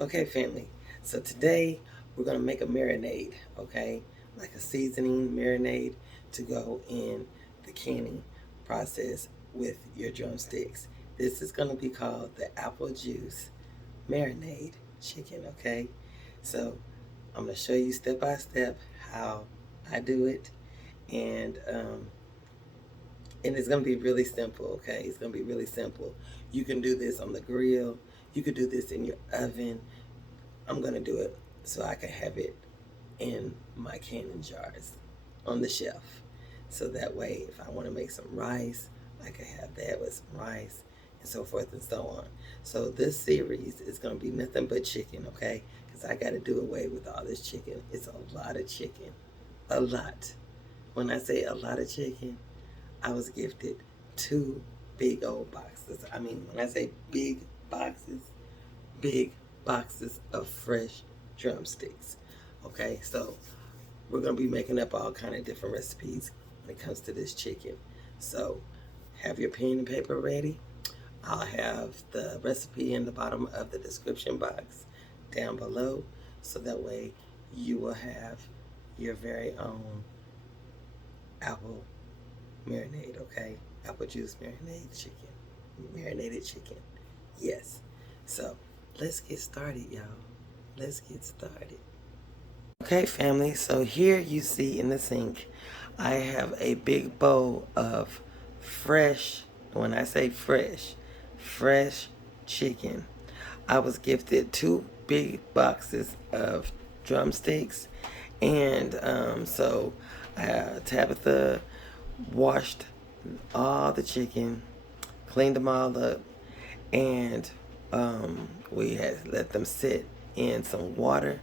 Okay, family. So today we're gonna make a marinade, okay? Like a seasoning marinade to go in the canning process with your drumsticks. This is gonna be called the apple juice marinade chicken, okay? So I'm gonna show you step by step how I do it, and and it's gonna be really simple, okay? It's gonna be really simple. You can do this on the grill. You could do this in your oven. I'm gonna do it so I can have it in my canning jars on the shelf. So that way, if I want to make some rice, I can have that with some rice and so forth and so on. So this series is gonna be nothing but chicken, okay? Because I got to do away with all this chicken. It's a lot of chicken, a lot. When I say a lot of chicken, I was gifted two big old boxes. I mean, when I say boxes, big boxes of fresh drumsticks. Okay, so we're gonna be making up all kind of different recipes when it comes to this chicken. So have your pen and paper ready. I'll have the recipe in the bottom of the description box down below, so that way you will have your very own apple marinade, okay? Apple juice marinade chicken. Marinated chicken. Yes. So let's get started, y'all. Let's get started. Okay, family, so here you see in the sink, I have a big bowl of fresh, when I say fresh, fresh chicken. I was gifted two big boxes of drumsticks, and so Tabitha washed all the chicken, cleaned them all up, and we had let them sit in some water,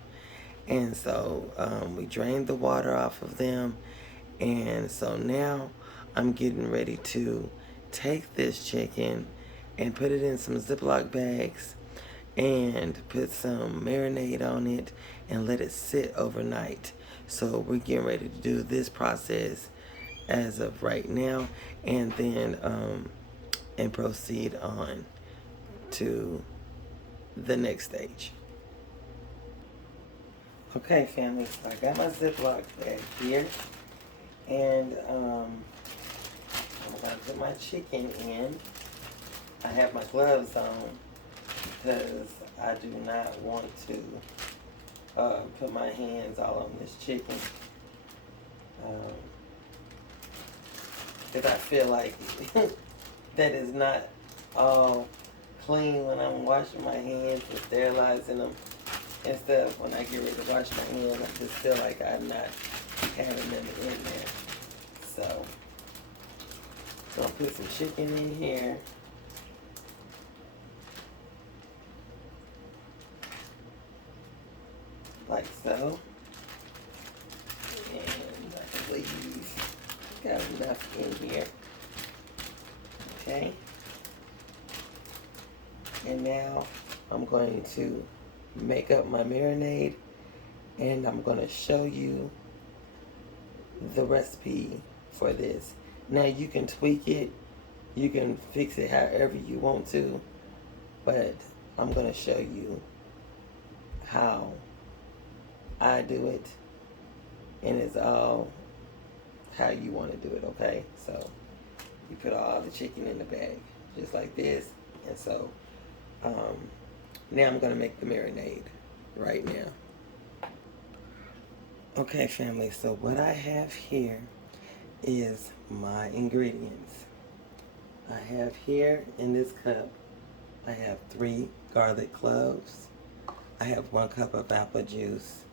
and so we drained the water off of them, and so now I'm getting ready to take this chicken and put it in some Ziploc bags and put some marinade on it and let it sit overnight. So we're getting ready to do this process as of right now, and then and proceed on to the next stage. Okay, family, so I got my Ziploc bag here, and I'm gonna put my chicken in. I have my gloves on because I do not want to put my hands all on this chicken, because I feel like that is not all clean when I'm washing my hands and sterilizing them and stuff. When I get ready to wash my hands, I just feel like I'm not having them in there. So I'll put some chicken in here. Like so. And I believe got enough in here. Okay. And now I'm going to make up my marinade, and I'm going to show you the recipe for this. Now you can tweak it, you can fix it however you want to, but I'm going to show you how I do it, and it's all how you want to do it, okay? So you put all the chicken in the bag, just like this, and so now I'm going to make the marinade right now. Okay, family, so what I have here is my ingredients. I have here in this cup, I have 3 garlic cloves. I have 1 cup of apple juice.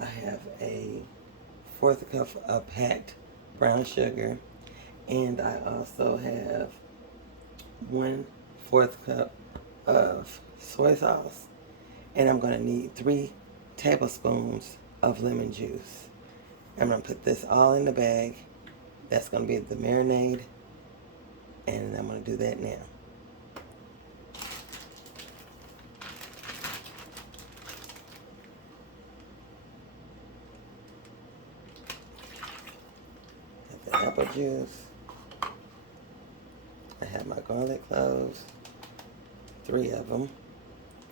I have a 1/4 cup of packed brown sugar. And I also have 1/4 cup of soy sauce. And I'm going to need 3 tablespoons of lemon juice. I'm going to put this all in the bag. That's going to be the marinade. And I'm going to do that now. Got the apple juice. I have my garlic cloves, 3 of them.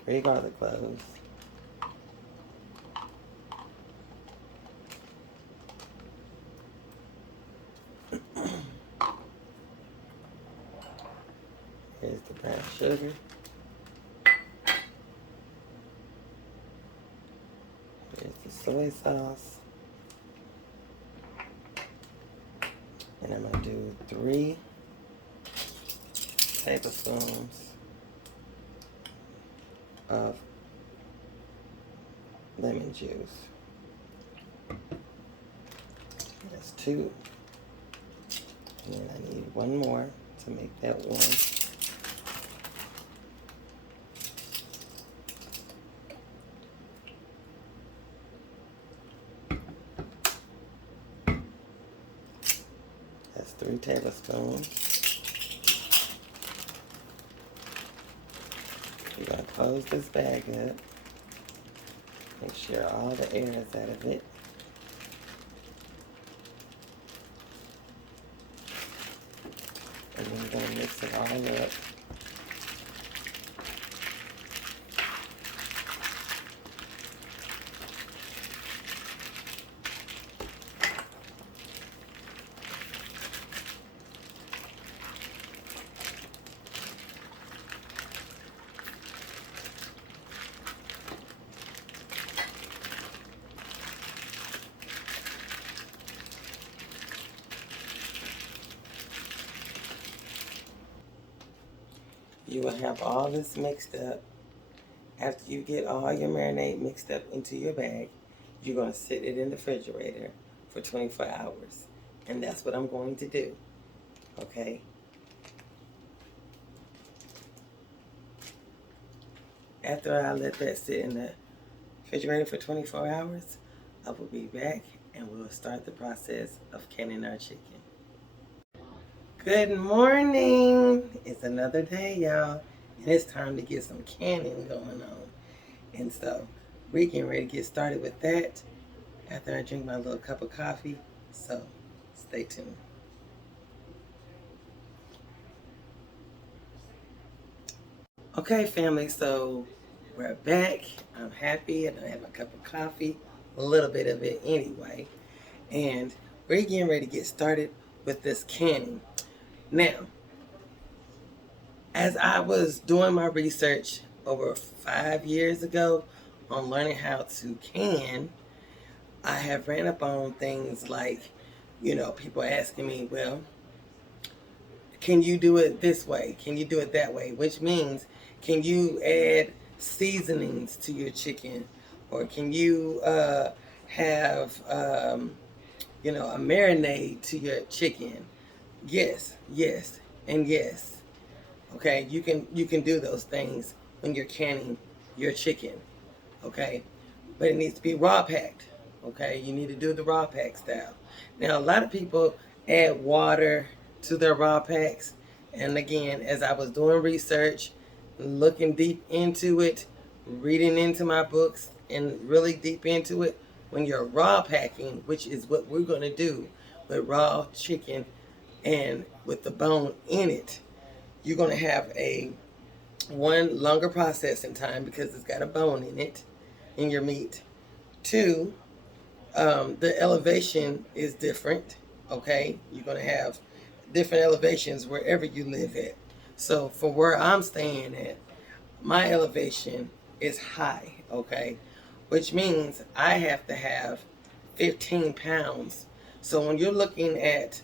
3 garlic cloves. Here's the brown sugar. Here's the soy sauce. And I'm going to do 3 tablespoons of lemon juice. That's 2. And then I need 1 more to make that 1. That's 3 tablespoons. You're going to close this bag up. Make sure all the air is out of it. And then we're going to mix it all up. You will have all this mixed up. After you get all your marinade mixed up into your bag, you're going to sit it in the refrigerator for 24 hours. And that's what I'm going to do. Okay? After I let that sit in the refrigerator for 24 hours, I will be back and we'll start the process of canning our chicken. Good morning. It's another day, y'all. And it's time to get some canning going on. And so we're getting ready to get started with that after I drink my little cup of coffee. So stay tuned. Okay, family, so we're back. I'm happy and I have a cup of coffee, a little bit of it anyway. And we're getting ready to get started with this canning. Now, as I was doing my research over 5 years ago on learning how to can, I have ran up on things like, people asking me, well, can you do it this way? Can you do it that way? Which means, can you add seasonings to your chicken? Or can you have, a marinade to your chicken? Yes, and yes. Okay, you can do those things when you're canning your chicken. Okay, but it needs to be raw packed. Okay, you need to do the raw pack style. Now, a lot of people add water to their raw packs, and again, as I was doing research, looking deep into it, reading into my books, and really deep into it, when you're raw packing, which is what we're going to do with raw chicken and with the bone in it, you're going to have a longer processing time because it's got a bone in it, in your meat. 2, the elevation is different, okay? You're going to have different elevations wherever you live at. So for where I'm staying at, my elevation is high, okay? Which means I have to have 15 pounds. So when you're looking at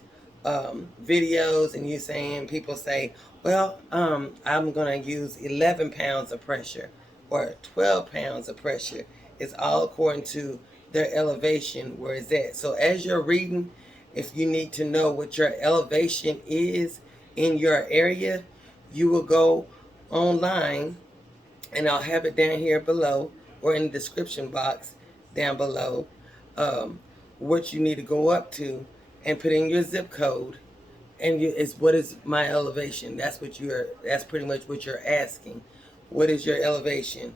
videos and people say, well, I'm going to use 11 pounds of pressure or 12 pounds of pressure. It's all according to their elevation where it's at. So as you're reading, if you need to know what your elevation is in your area, you will go online, and I'll have it down here below or in the description box down below, what you need to go up to, and put in your zip code, and it's what is my elevation. That's pretty much what you're asking. What is your elevation?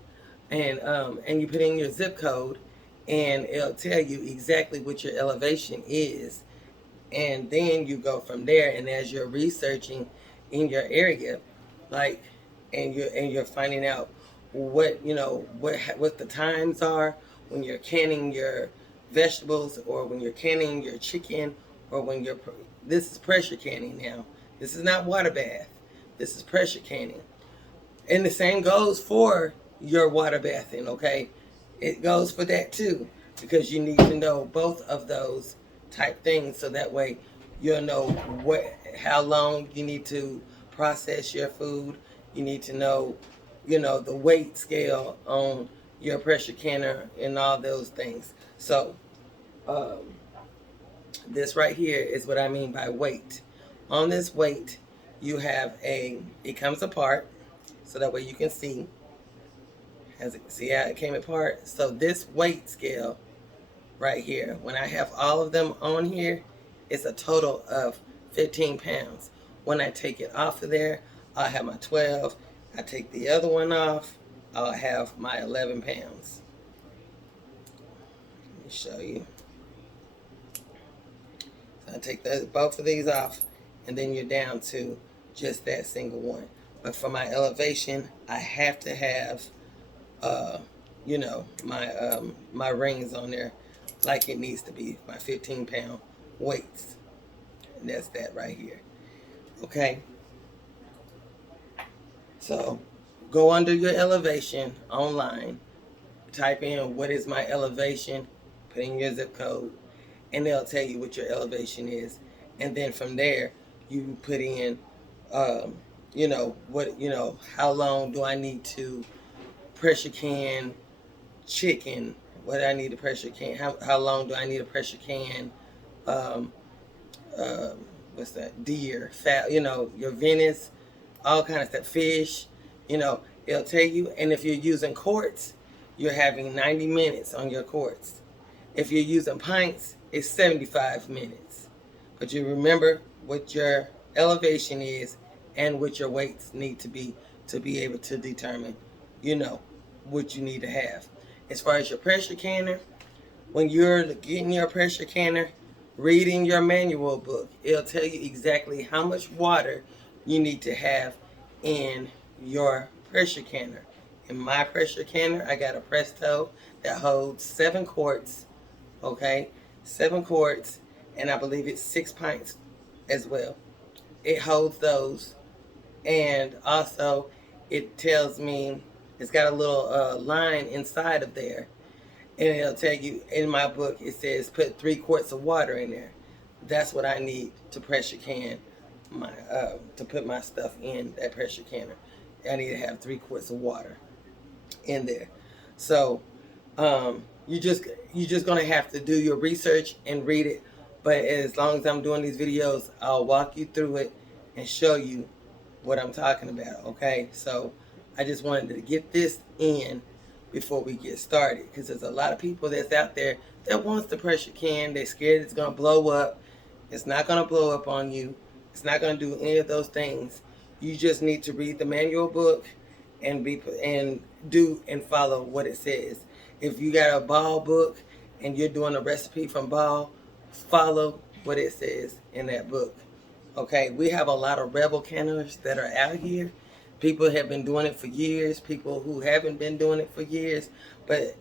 And you put in your zip code, and it'll tell you exactly what your elevation is. And then you go from there, and as you're researching in your area, and you're finding out what, what the times are when you're canning your vegetables, or when you're canning your chicken, or when you're, this is pressure canning now. This is not water bath. This is pressure canning. And the same goes for your water bathing, okay? It goes for that too, because you need to know both of those type things, so that way you'll know how long you need to process your food. You need to know, the weight scale on your pressure canner and all those things. So um, this right here is what I mean by weight. On this weight, you have it comes apart, so that way you can see. See how it came apart? So this weight scale right here, when I have all of them on here, it's a total of 15 pounds. When I take it off of there, I'll have my 12. I take the other one off, I'll have my 11 pounds. Let me show you. So I take both of these off, and then you're down to just that single one. But for my elevation, I have to have my rings on there like it needs to be, my 15-pound weights. And that's that right here. Okay. So go under your elevation online, type in what is my elevation, put in your zip code, and they'll tell you what your elevation is. And then from there, you put in, how long do I need to pressure can chicken? What do I need to pressure can? How long do I need a pressure can? Um, what's that? Deer, fat, your Venice, all kinds of stuff, fish, it'll tell you. And if you're using quarts, you're having 90 minutes on your quarts. If you're using pints, it's 75 minutes. But you remember what your elevation is and what your weights need to be able to determine, what you need to have. As far as your pressure canner, when you're getting your pressure canner, reading your manual book, it'll tell you exactly how much water you need to have in your pressure canner. In my pressure canner, I got a Presto that holds 7 quarts, okay? 7 quarts, and I believe it's 6 pints as well. It holds those, and also it tells me, it's got a little line inside of there, and it'll tell you, in my book, it says put 3 quarts of water in there. That's what I need to pressure can my to put my stuff in that pressure canner. I need to have 3 quarts of water in there. So you just gonna have to do your research and read it. But as long as I'm doing these videos, I'll walk you through it and show you what I'm talking about. Okay, so I just wanted to get this in before we get started, because there's a lot of people that's out there that wants the pressure can. They're scared it's gonna blow up. It's not gonna blow up on you. It's not gonna do any of those things. You just need to read the manual book and do and follow what it says. If you got a ball book and you're doing a recipe from ball, follow what it says in that book. Okay, we have a lot of rebel canners that are out here. People have been doing it for years. People who haven't been doing it for years. But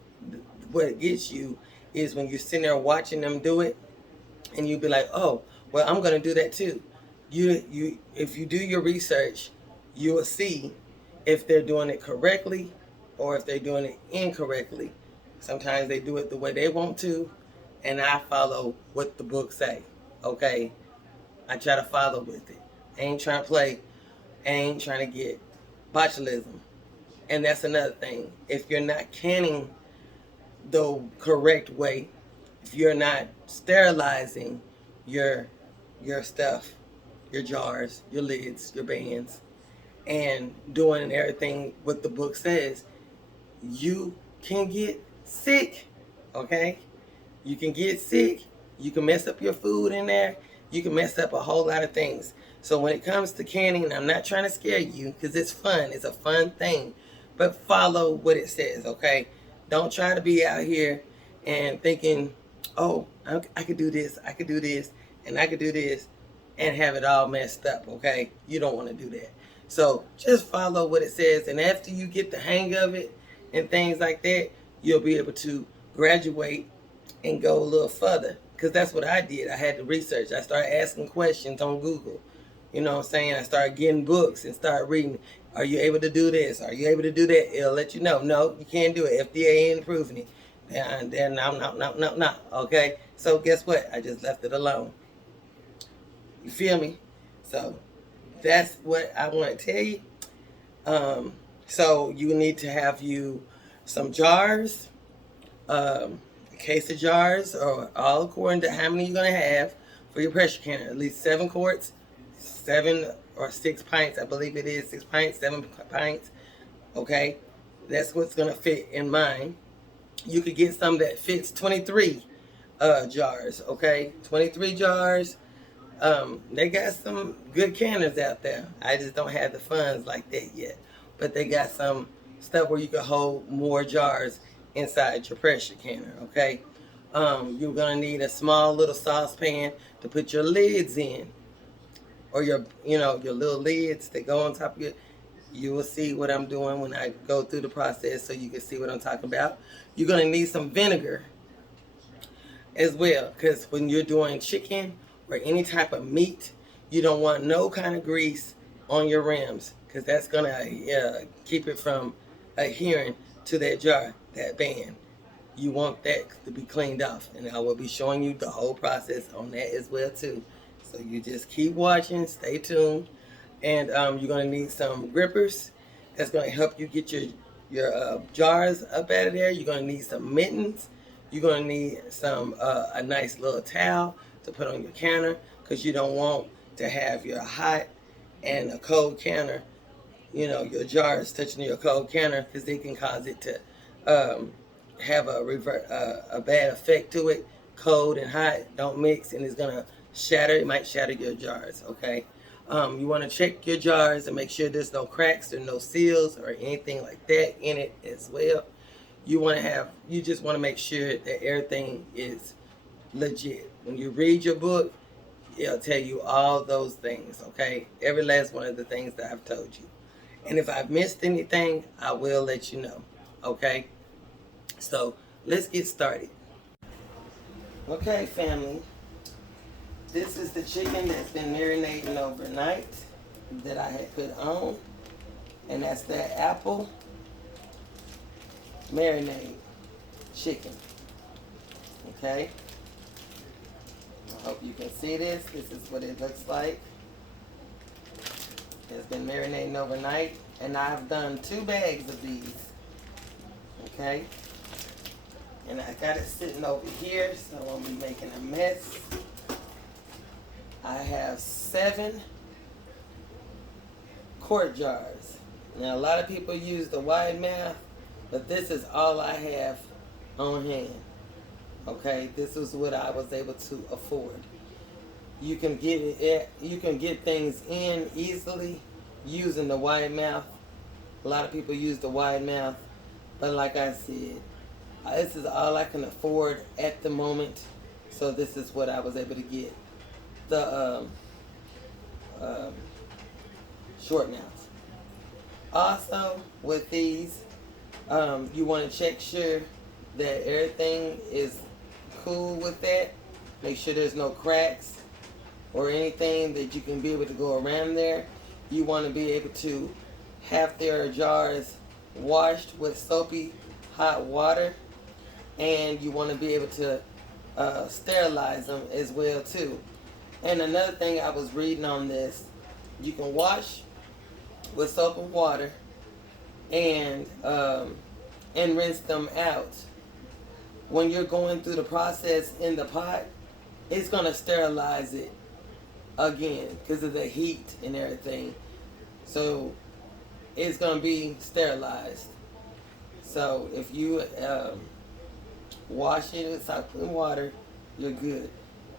what gets you is when you're sitting there watching them do it, and you be like, oh, well, I'm gonna do that too. If you do your research, you will see if they're doing it correctly or if they're doing it incorrectly. Sometimes they do it the way they want to, and I follow what the book say. Okay, I try to follow with it. I ain't trying to play. I ain't trying to get botulism. And that's another thing. If you're not canning the correct way, if you're not sterilizing your stuff, your jars, your lids, your bands, and doing everything what the book says, you can get sick. Okay, you can get sick. You can mess up your food in there. You can mess up a whole lot of things. So when it comes to canning, I'm not trying to scare you, because it's fun. It's a fun thing. But follow what it says, okay? Don't try to be out here and thinking, oh, I could do this, I could do this, and I could do this, and have it all messed up, okay? You don't want to do that. So just follow what it says, and after you get the hang of it and things like that, you'll be able to graduate and go a little further. Because that's what I did. I had to research. I started asking questions on Google. You know what I'm saying? I started getting books and started reading. Are you able to do this? Are you able to do that? It'll let you know. No, you can't do it. FDA ain't approving it. Then no. Okay? So guess what? I just left it alone. You feel me? So that's what I want to tell you. So you need to have you some jars, a case of jars, or all according to how many you're going to have for your pressure canner. At least 7 quarts, 7 or 6 pints. I believe it is 6 pints, 7 pints. Okay? That's what's going to fit in mine. You could get some that fits 23 jars. Okay? 23 jars. They got some good canners out there. I just don't have the funds like that yet. But they got some stuff where you can hold more jars inside your pressure canner, okay? You're gonna need a small little saucepan to put your lids in, or your little lids that go on top of your. You will see what I'm doing when I go through the process, so you can see what I'm talking about. You're gonna need some vinegar as well, because when you're doing chicken or any type of meat, you don't want no kind of grease on your rims, because that's gonna keep it from adhering to that jar, that band. You want that to be cleaned off, and I will be showing you the whole process on that as well too. So you just keep watching, stay tuned, and you're gonna need some grippers. That's gonna help you get your jars up out of there. You're gonna need some mittens. You're gonna need some a nice little towel to put on your canner, because you don't want to have your hot and a cold canner, your jars touching your cold canner, because it can cause it to have a bad effect to it. Cold and hot don't mix, and it's gonna shatter. It might shatter your jars. Okay. You want to check your jars and make sure there's no cracks or no seals or anything like that in it as well. You just want to make sure that everything is legit. When you read your book, it'll tell you all those things, okay? Every last one of the things that I've told you. And if I've missed anything, I will let you know, okay? So let's get started. Okay, family. This is the chicken that's been marinating overnight that I had put on. And that's that apple marinade chicken. Okay? I hope you can see this. This is what it looks like. It's been marinating overnight. And I've done 2 bags of these. Okay? And I got it sitting over here, so I won't be making a mess. I have 7 quart jars. Now, a lot of people use the wide mouth, but this is all I have on hand. Okay, this is what I was able to afford. You can get things in easily using the wide mouth. A lot of people use the wide mouth, but like I said, this is all I can afford at the moment. So this is what I was able to get. The short mouth. Also, with these, you want to check sure that everything is cool with that. Make sure there's no cracks or anything that you can be able to go around there. You want to be able to have their jars washed with soapy hot water, and you want to be able to sterilize them as well too. And another thing I was reading on this, you can wash with soap and water and rinse them out. When you're going through the process in the pot, it's going to sterilize it again because of the heat and everything. So it's going to be sterilized. So if you wash it with soap and water, you're good.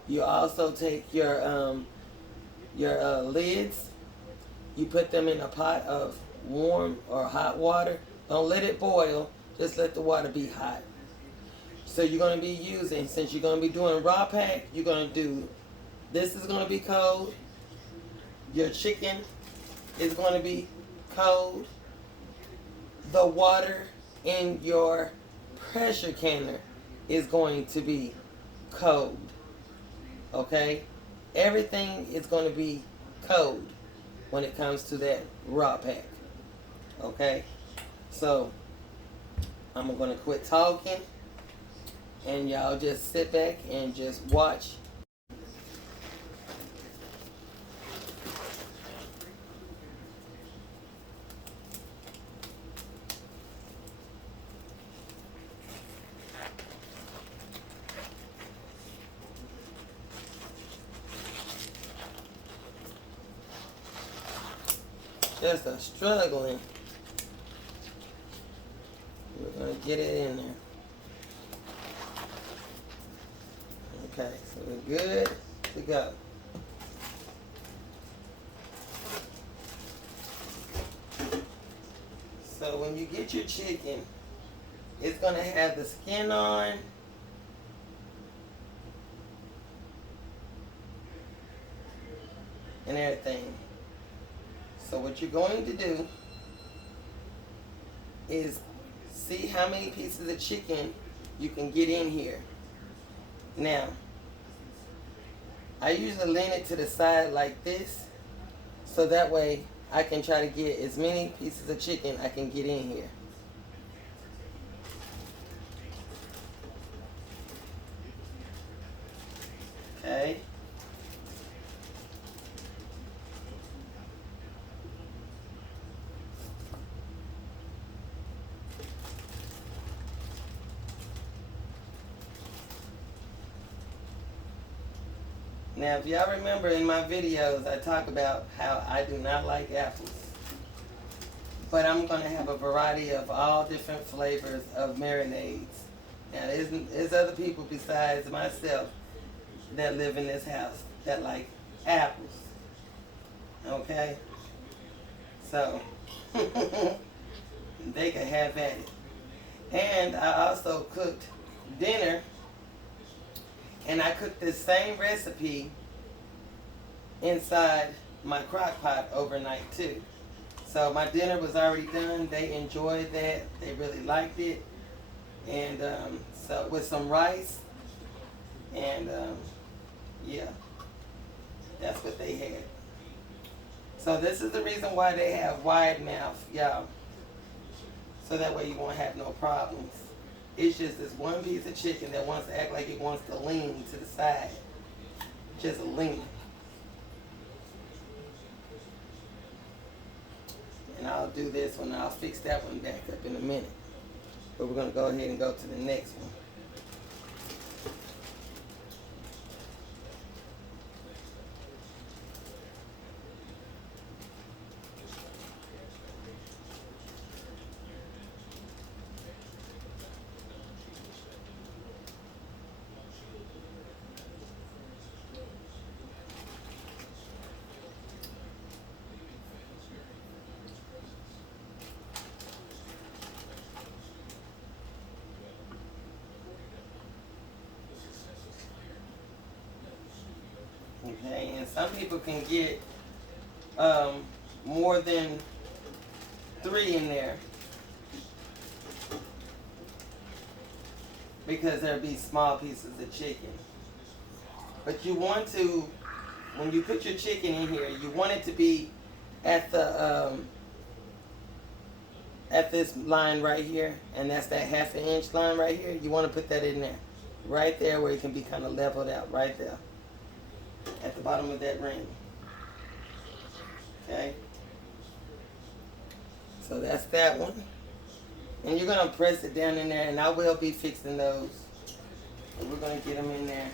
You also take your lids, you put them in a pot of warm or hot water. Don't let it boil, just let the water be hot. So you're going to be using, since you're going to be doing raw pack, you're going to do, this is going to be cold, your chicken is going to be cold. The water in your pressure canner is going to be cold. Okay? Everything is going to be cold when it comes to that raw pack. Okay? So, I'm going to quit talking and y'all just sit back and just watch. Just a struggling. We're going to get it in there. Okay, so we're good to go. So when you get your chicken, it's going to have the skin on. And everything. So what you're going to do is see how many pieces of chicken you can get in here. Now, I usually lean it to the side like this, so that way I can try to get as many pieces of chicken I can get in here. Okay. Now, if y'all remember in my videos, I talk about how I do not like apples. But I'm going to have a variety of all different flavors of marinades. Now, there's other people besides myself that live in this house that like apples. Okay? So, they can have at it. And I also cooked dinner. And I cooked this same recipe inside my crock pot overnight too. So my dinner was already done. They enjoyed that. They really liked it. And so with some rice. And yeah, that's what they had. So this is the reason why they have wide mouth, y'all. So that way you won't have no problems. It's just this one piece of chicken that wants to act like it wants to lean to the side. Just lean. And I'll do this one. I'll fix that one back up in a minute. But we're going to go ahead and go to the next one. Okay, and some people can get more than 3 in there because there'll be small pieces of chicken. But you want to, when you put your chicken in here, you want it to be at the at this line right here, and that's that 1/2 inch line right here. You want to put that in there, right there where it can be kind of leveled out, right there. At the bottom of that ring. Okay? So that's that one. And you're going to press it down in there, and I will be fixing those. And we're going to get them in there.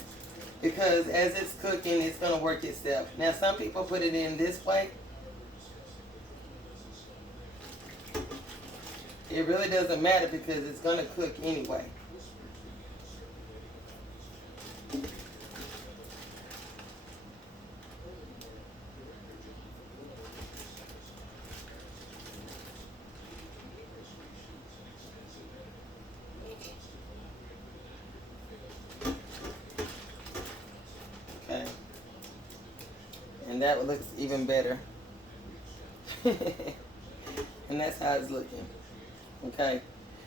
Because as it's cooking, it's going to work itself. Now, some people put it in this way. It really doesn't matter because it's going to cook anyway. And that looks even better. And that's how it's looking. Okay,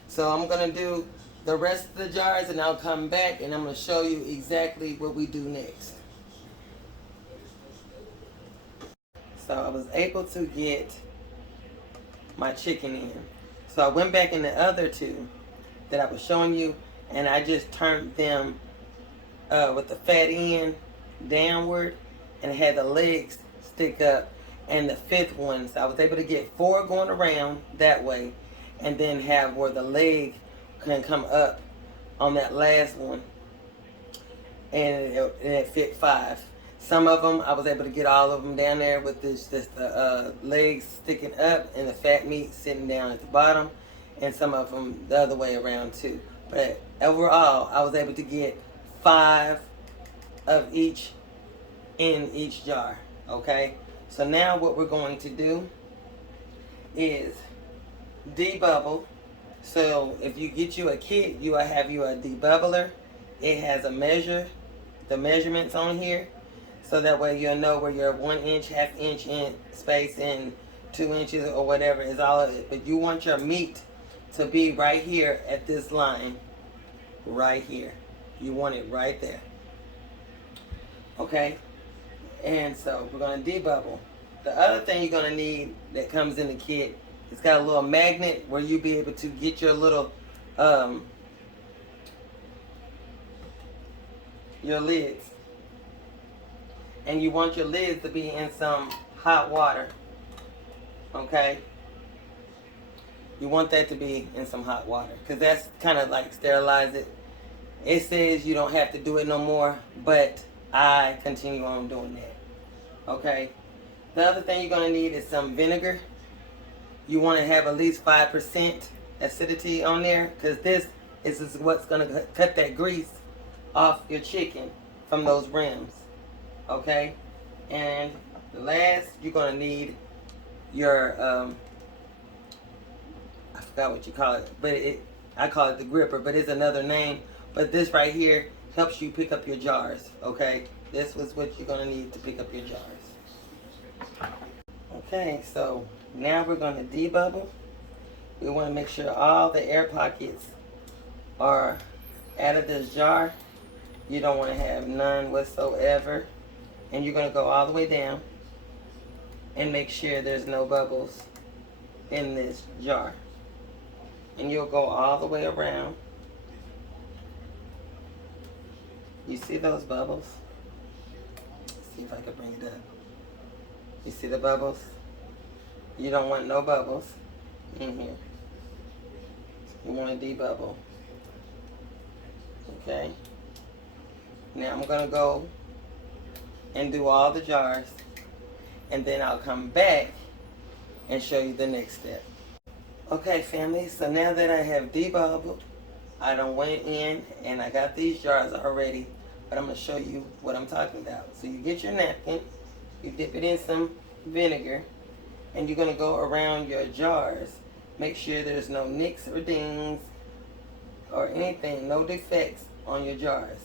so I'm gonna do the rest of the jars and I'll come back and I'm gonna show you exactly what we do next. So I was able to get my chicken in. So I went back in the other two that I was showing you and I just turned them with the fat end downward and had the legs stick up, and the fifth one, so I was able to get 4 going around that way and then have where the leg can come up on that last one, and it fit 5. Some of them I was able to get all of them down there with this just the legs sticking up and the fat meat sitting down at the bottom, and some of them the other way around too. But overall I was able to get 5 of each in each jar. Okay, so now what we're going to do is debubble. So if you get you a kit, you will have you a debubbler. It has a measure, the measurements on here, so that way you'll know where your 1 inch, ½ inch in space and 2 inches or whatever is all of it. But you want your meat to be right here at this line, right here. You want it right there. Okay, and so we're going to debubble. The other thing you're going to need that comes in the kit, it's got a little magnet where you'll be able to get your little your lids, and you want your lids to be in some hot water. Okay, you want that to be in some hot water because that's kind of like sterilize it. It says you don't have to do it no more, but I continue on doing that. Okay, the other thing you're going to need is some vinegar. You want to have at least 5% acidity on there because this is what's going to cut that grease off your chicken from those rims. Okay, and last you're going to need your I forgot what you call it, but I call it the gripper, but it's another name. But this right here helps you pick up your jars. Okay, this was what you're going to need to pick up your jars. Okay, so now we're going to debubble. We want to make sure all the air pockets are out of this jar. You don't want to have none whatsoever. And you're going to go all the way down and make sure there's no bubbles in this jar. And you'll go all the way around. You see those bubbles? Let's see if I can bring it up. You see the bubbles? You don't want no bubbles in here. You want to debubble. Okay. Now I'm going to go and do all the jars, and then I'll come back and show you the next step. Okay, family, so now that I have debubbled, I done went in and I got these jars already, but I'm going to show you what I'm talking about. So you get your napkin, you dip it in some vinegar, and you're going to go around your jars. Make sure there's no nicks or dings or anything, no defects on your jars.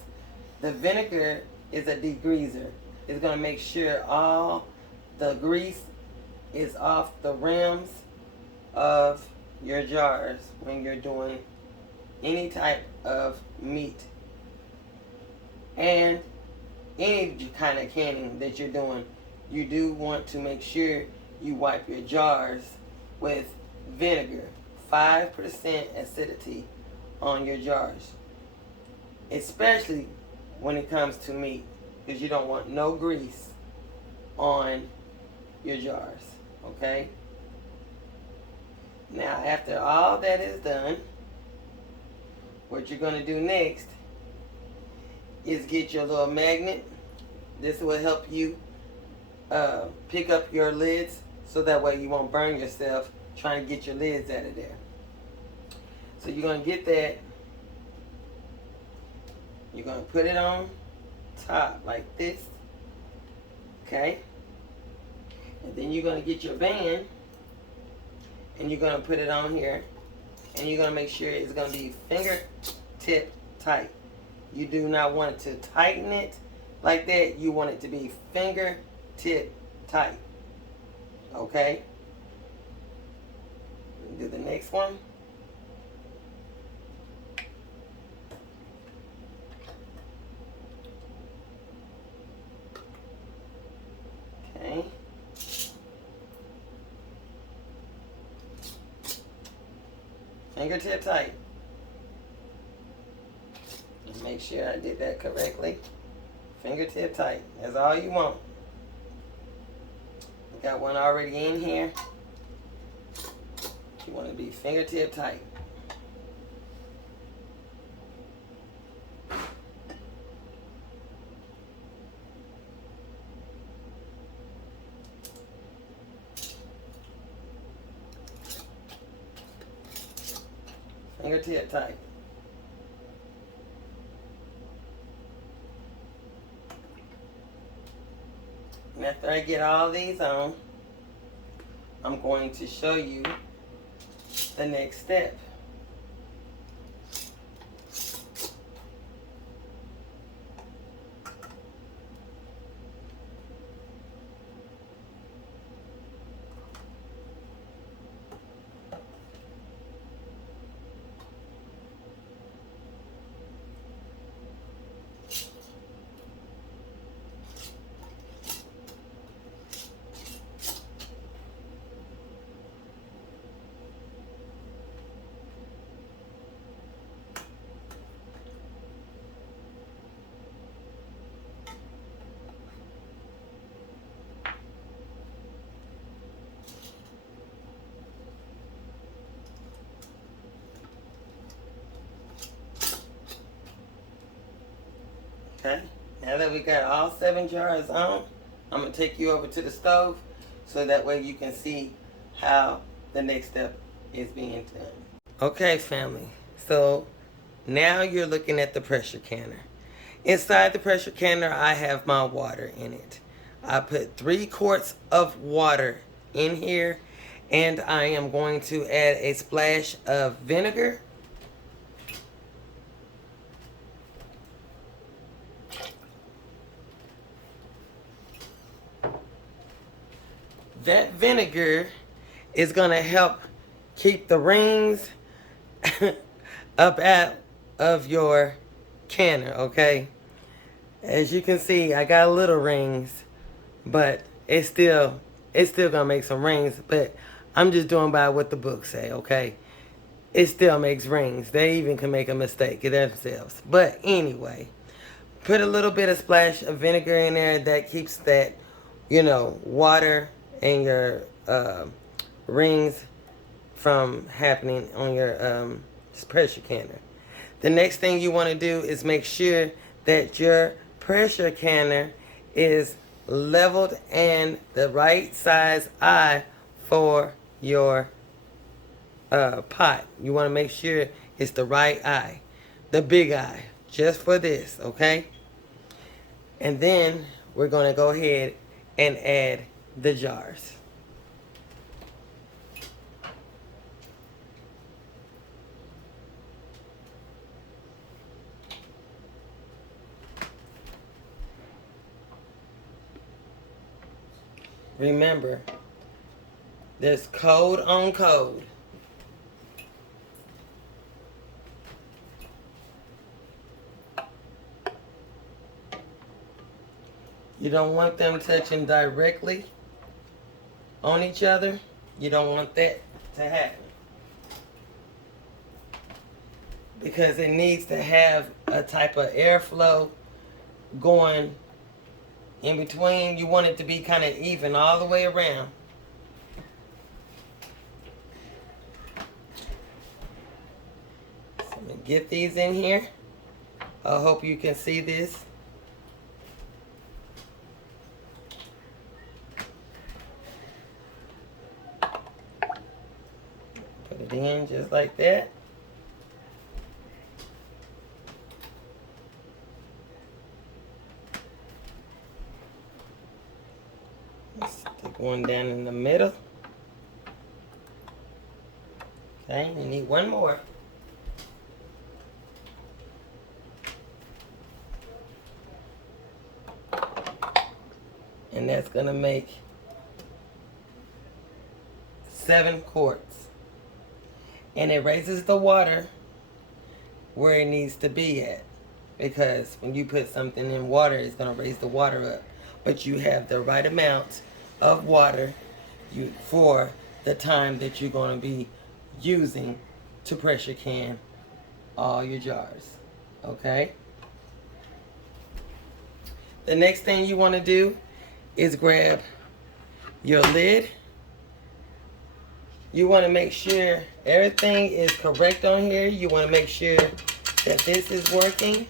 The vinegar is a degreaser. It's going to make sure all the grease is off the rims of your jars when you're doing any type of meat and any kind of canning that you're doing. You do want to make sure you wipe your jars with vinegar, 5% acidity on your jars, especially when it comes to meat, because you don't want no grease on your jars. Okay, now after all that is done, what you're going to do next is get your little magnet. This will help you pick up your lids, so that way you won't burn yourself trying to get your lids out of there. So you're going to get that. You're going to put it on top like this. Okay? And then you're going to get your band and you're going to put it on here. And you're going to make sure it's going to be fingertip tight. You do not want to tighten it like that. You want it to be fingertip tight. Okay? Do the next one. Okay. Fingertip tight. Just make sure I did that correctly. Fingertip tight. That's all you want. Got one already in here. You want to be fingertip tight. Fingertip tight. And after I get all these on, I'm going to show you the next step. Okay, now that we got all 7 jars on, I'm going to take you over to the stove so that way you can see how the next step is being done. Okay, family, so now you're looking at the pressure canner. Inside the pressure canner, I have my water in it. I put 3 quarts of water in here, and I am going to add a splash of vinegar. That vinegar is going to help keep the rings up out of your canner, okay? As you can see, I got little rings, but it's still gonna make some rings, but I'm just doing by what the books say, okay? It still makes rings. They even can make a mistake themselves. But anyway, put a little bit of splash of vinegar in there that keeps that, water and your rings from happening on your pressure canner. The next thing you want to do is make sure that your pressure canner is leveled and the right size eye for your pot. You want to make sure it's the right eye, the big eye, just for this, okay? And then we're going to go ahead and add the jars. Remember, there's code on code. You don't want them touching directly on each other. You don't want that to happen, because it needs to have a type of airflow going in between. You want it to be kind of even all the way around. So I'm going to get these in here. I hope you can see this. Put it in just like that. Stick one down in the middle. Okay, you need one more. And that's gonna make 7 quarts. And it raises the water where it needs to be at. Because when you put something in water, it's going to raise the water up. But you have the right amount of water for the time that you're going to be using to pressure can all your jars. Okay? The next thing you want to do is grab your lid. You want to make sure everything is correct on here. You want to make sure that this is working.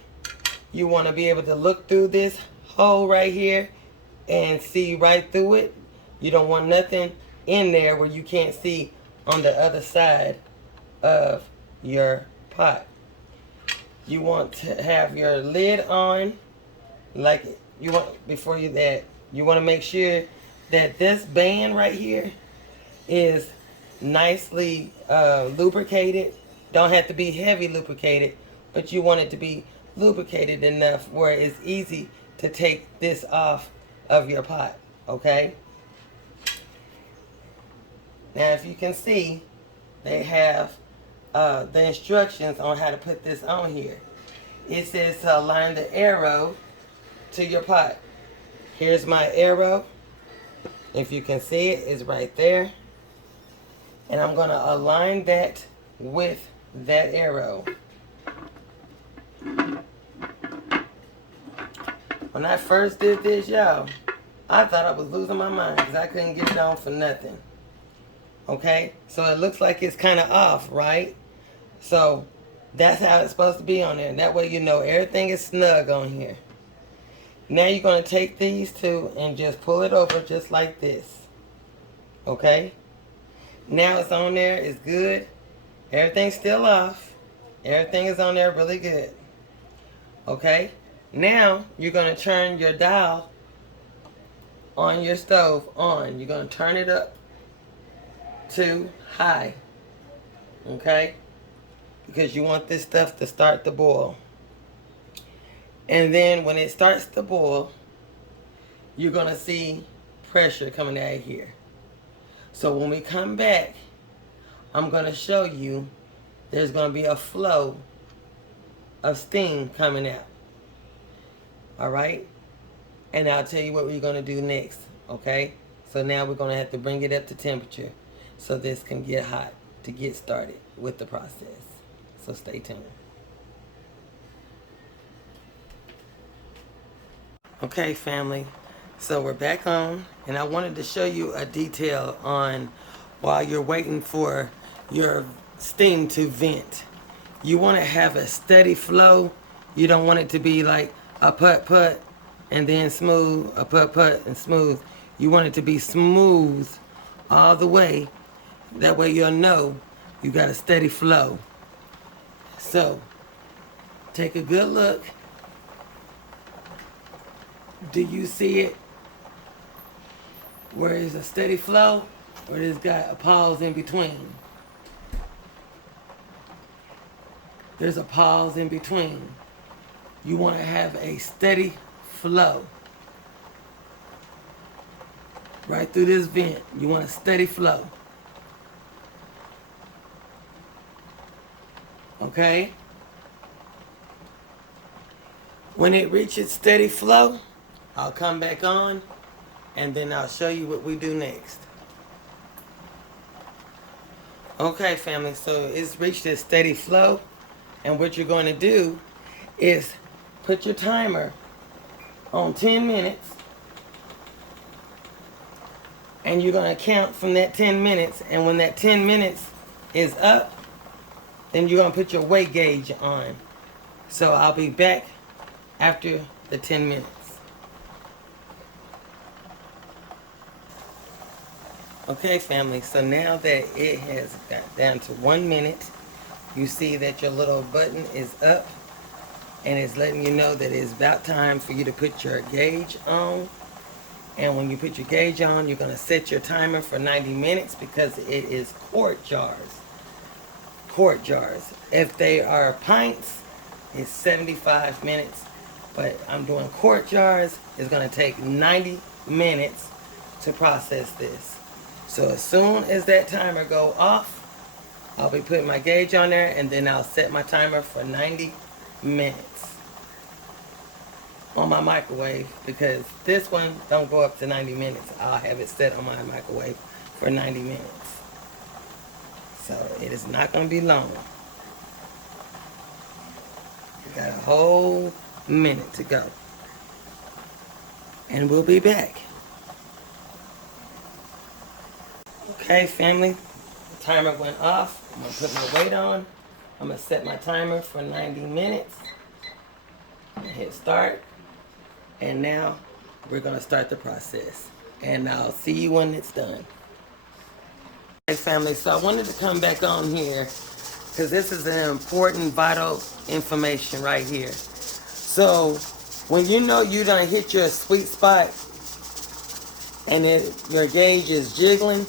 You want to be able to look through this hole right here and see right through it. You don't want nothing in there where you can't see on the other side of your pot. You want to have your lid on, like you want before you that. You want to make sure that this band right here is nicely lubricated. Don't have to be heavy lubricated, but you want it to be lubricated enough where it's easy to take this off of your pot. Okay? Now if you can see, they have the instructions on how to put this on here. It says to align the arrow to your pot. Here's my arrow. If you can see it, it's right there. And I'm going to align that with that arrow. When I first did this, y'all, I thought I was losing my mind because I couldn't get it on for nothing. Okay? So it looks like it's kind of off, right? So that's how it's supposed to be on there. That way you know everything is snug on here. Now you're going to take these two and just pull it over just like this. Okay? Now it's on there. It's good. Everything's still off. Everything is on there really good. Okay? Now you're going to turn your dial on your stove on. You're going to turn it up to high. Okay? Because you want this stuff to start to boil. And then when it starts to boil, you're going to see pressure coming out of here. So when we come back, I'm going to show you there's going to be a flow of steam coming out. All right? And I'll tell you what we're going to do next. Okay? So now we're going to have to bring it up to temperature so this can get hot to get started with the process. So stay tuned. Okay, family. So we're back on, and I wanted to show you a detail on while you're waiting for your steam to vent. You want to have a steady flow. You don't want it to be like a putt-putt and then smooth, a putt-putt and smooth. You want it to be smooth all the way. That way you'll know you got a steady flow. So, take a good look. Do you see it? Where it's a steady flow, or it's got a pause in between? There's a pause in between. You want to have a steady flow. Right through this vent, you want a steady flow. Okay? When it reaches steady flow, I'll come back on and then I'll show you what we do next. Okay, family, so it's reached a steady flow, and what you're going to do is put your timer on 10 minutes, and you're going to count from that 10 minutes, and when that 10 minutes is up, then you're going to put your weight gauge on. So I'll be back after the 10 minutes. Okay, family, so now that it has got down to 1 minute, you see that your little button is up, and it's letting you know that it's about time for you to put your gauge on. And when you put your gauge on, you're going to set your timer for 90 minutes because it is quart jars. Quart jars. If they are pints, it's 75 minutes. But I'm doing quart jars. It's going to take 90 minutes to process this. So as soon as that timer go off, I'll be putting my gauge on there, and then I'll set my timer for 90 minutes on my microwave, because this one don't go up to 90 minutes. I'll have it set on my microwave for 90 minutes. So it is not going to be long. We got a whole minute to go. And we'll be back. Okay, family. The timer went off. I'm going to put my weight on. I'm going to set my timer for 90 minutes. Hit start. And now we're going to start the process. And I'll see you when it's done. Hey, family. So I wanted to come back on here because this is an important, vital information right here. So when you know you done hit your sweet spot and your gauge is jiggling,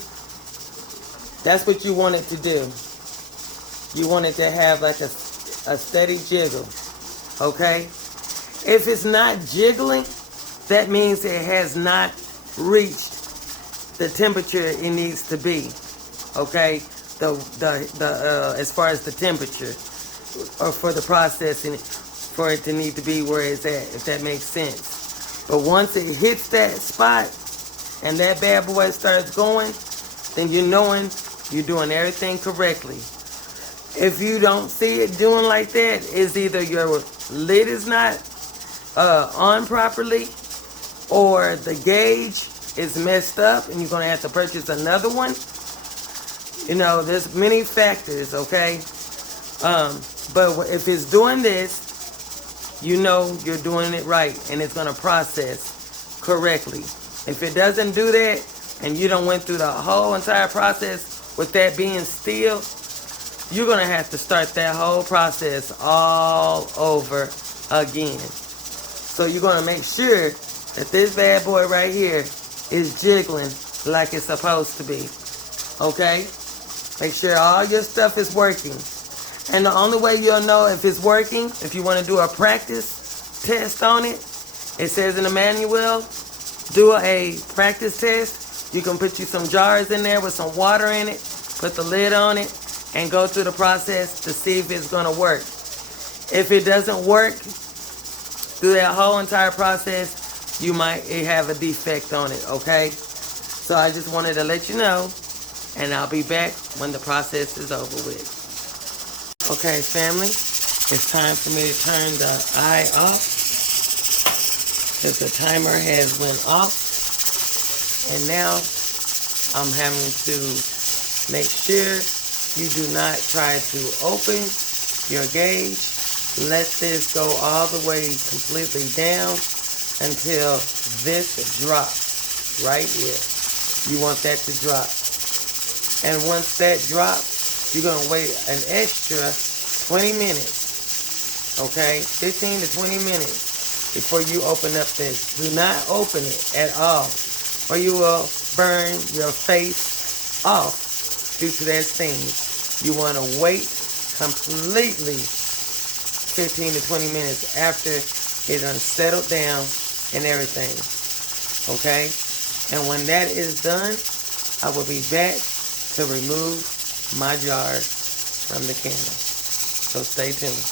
that's what you want it to do. You want it to have like a steady jiggle, okay? If it's not jiggling, that means it has not reached the temperature it needs to be, okay? As far as the temperature, or for the processing, for it to need to be where it's at, if that makes sense. But once it hits that spot and that bad boy starts going, then you're knowing you're doing everything correctly. If you don't see it doing like that, it's either your lid is not on properly, or the gauge is messed up and you're going to have to purchase another one. You know, there's many factors, okay? But if it's doing this, you know you're doing it right and it's going to process correctly. If it doesn't do that and you done went through the whole entire process with that being still, you're going to have to start that whole process all over again. So you're going to make sure that this bad boy right here is jiggling like it's supposed to be. Okay? Make sure all your stuff is working. And the only way you'll know if it's working, if you want to do a practice test on it, it says in the manual, do a practice test. You can put you some jars in there with some water in it, put the lid on it, and go through the process to see if it's going to work. If it doesn't work through that whole entire process, you might have a defect on it, okay? So I just wanted to let you know, and I'll be back when the process is over with. Okay, family, it's time for me to turn the eye off, because the timer has went off, and now I'm having to make sure you do not try to open your gauge. Let this go all the way completely down until this drops right here. You want that to drop. And once that drops, you're going to wait an extra 20 minutes, okay? 15 to 20 minutes before you open up this. Do not open it at all, or you will burn your face off due to that steam. You want to wait completely 15 to 20 minutes after it done settled down and everything, okay? And when that is done, I will be back to remove my jars from the candle. So stay tuned.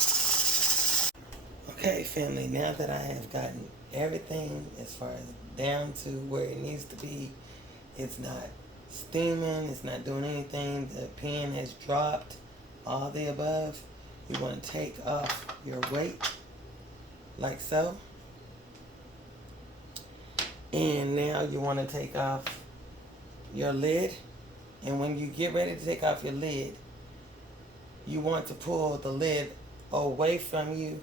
Okay, family, now that I have gotten everything as far as down to where it needs to be, it's not steaming, it's not doing anything, the pan has dropped, all the above, you want to take off your weight like so. And now you want to take off your lid. And when you get ready to take off your lid, you want to pull the lid away from you,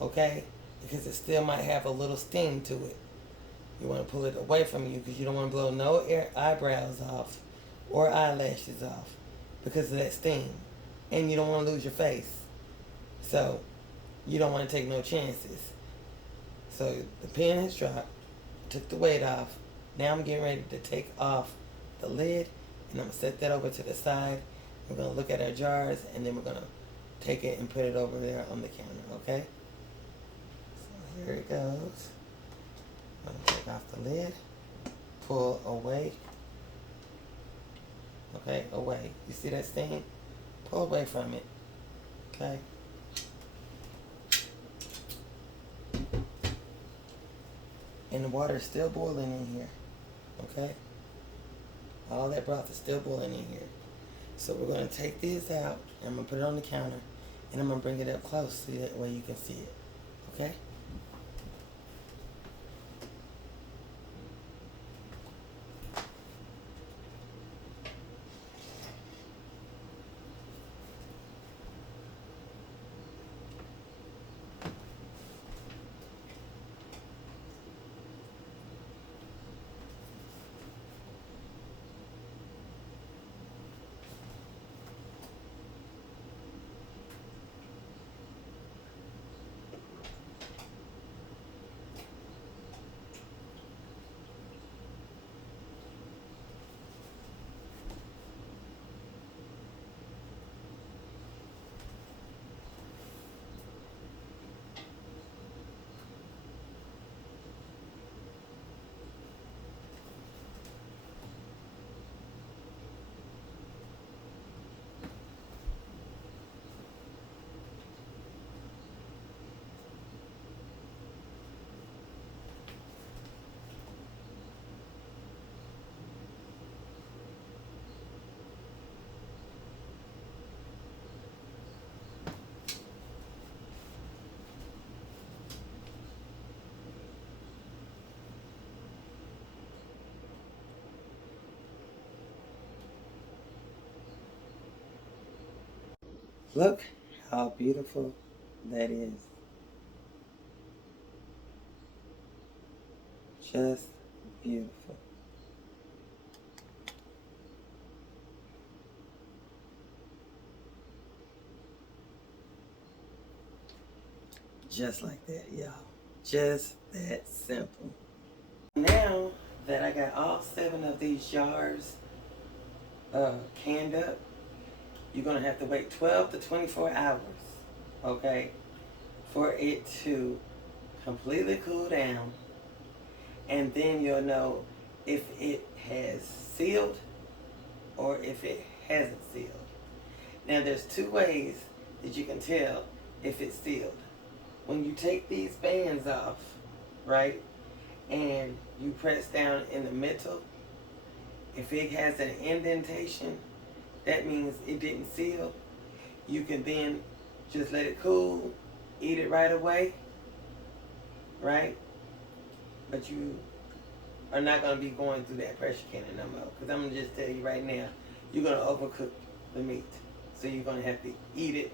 okay? Because it still might have a little steam to it. You want to pull it away from you because you don't want to blow no eyebrows off or eyelashes off because of that steam. And you don't want to lose your face. So you don't want to take no chances. So the pen has dropped. Took the weight off. Now I'm getting ready to take off the lid, and I'm going to set that over to the side. We're going to look at our jars, and then we're going to take it and put it over there on the counter, okay? So here it goes. I'm going to take off the lid, pull away, okay, away. You see that stain? Pull away from it. Okay. And the water is still boiling in here. Okay. All that broth is still boiling in here. So we're going to take this out, and I'm going to put it on the counter, and I'm going to bring it up close so that way you can see it. Okay? Look how beautiful that is. Just beautiful. Just like that, y'all. Just that simple. Now that I got all 7 of these jars canned up, you're going to have to wait 12 to 24 hours, okay, for it to completely cool down. And then you'll know if it has sealed or if it hasn't sealed. Now there's 2 ways that you can tell if it's sealed. When you take these bands off, right, and you press down in the middle, if it has an indentation, that means it didn't seal. You can then just let it cool, eat it right away, right? But you are not going to be going through that pressure canning no more. Because I'm going to just tell you right now, you're going to overcook the meat. So you're going to have to eat it,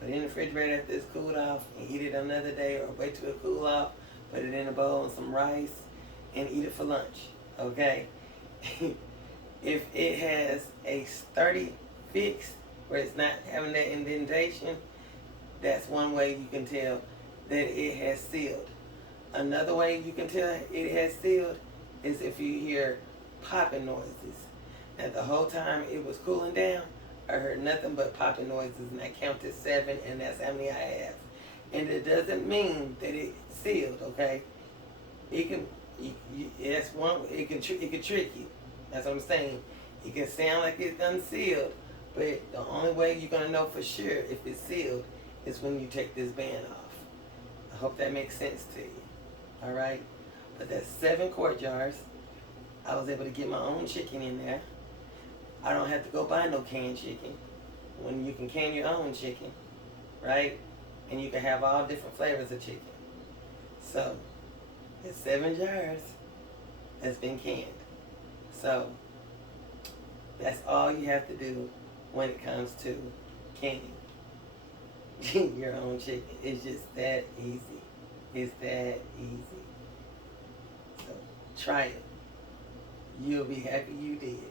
put it in the refrigerator after it's cooled off, and eat it another day, or wait till it cool off, put it in a bowl and some rice, and eat it for lunch, okay? If it has a sturdy fix, where it's not having that indentation, that's one way you can tell that it has sealed. Another way you can tell it has sealed is if you hear popping noises. Now the whole time it was cooling down, I heard nothing but popping noises, and I counted 7, and that's how many I have. And it doesn't mean that it's sealed, okay? It can, that's one. It can trick you. That's what I'm saying. It can sound like it's unsealed, but the only way you're gonna know for sure if it's sealed is when you take this band off. I hope that makes sense to you. All right, but that's 7 quart jars. I was able to get my own chicken in there. I don't have to go buy no canned chicken. When you can can your own chicken, right? And you can have all different flavors of chicken. So, it's 7 jars that's been canned. So, that's all you have to do when it comes to canning your own chicken. It's just that easy. It's that easy. So, try it. You'll be happy you did.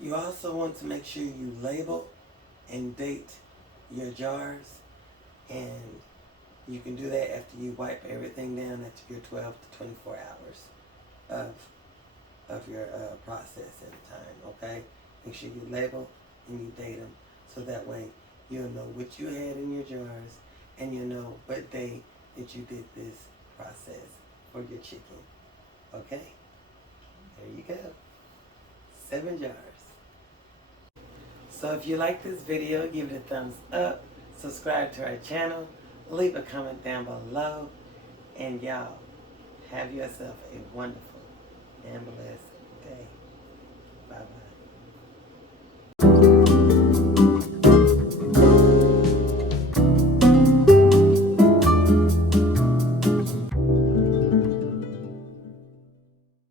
You also want to make sure you label and date your jars, and you can do that after you wipe everything down after your 12 to 24 hours of your processing time, okay? Make sure you label and you date them, so that way you'll know what you had in your jars, and you'll know what day that you did this process for your chicken, okay? There you go. 7 jars. So if you like this video, give it a thumbs up, subscribe to our channel, leave a comment down below, and y'all, have yourself a wonderful and blessed day. Bye-bye.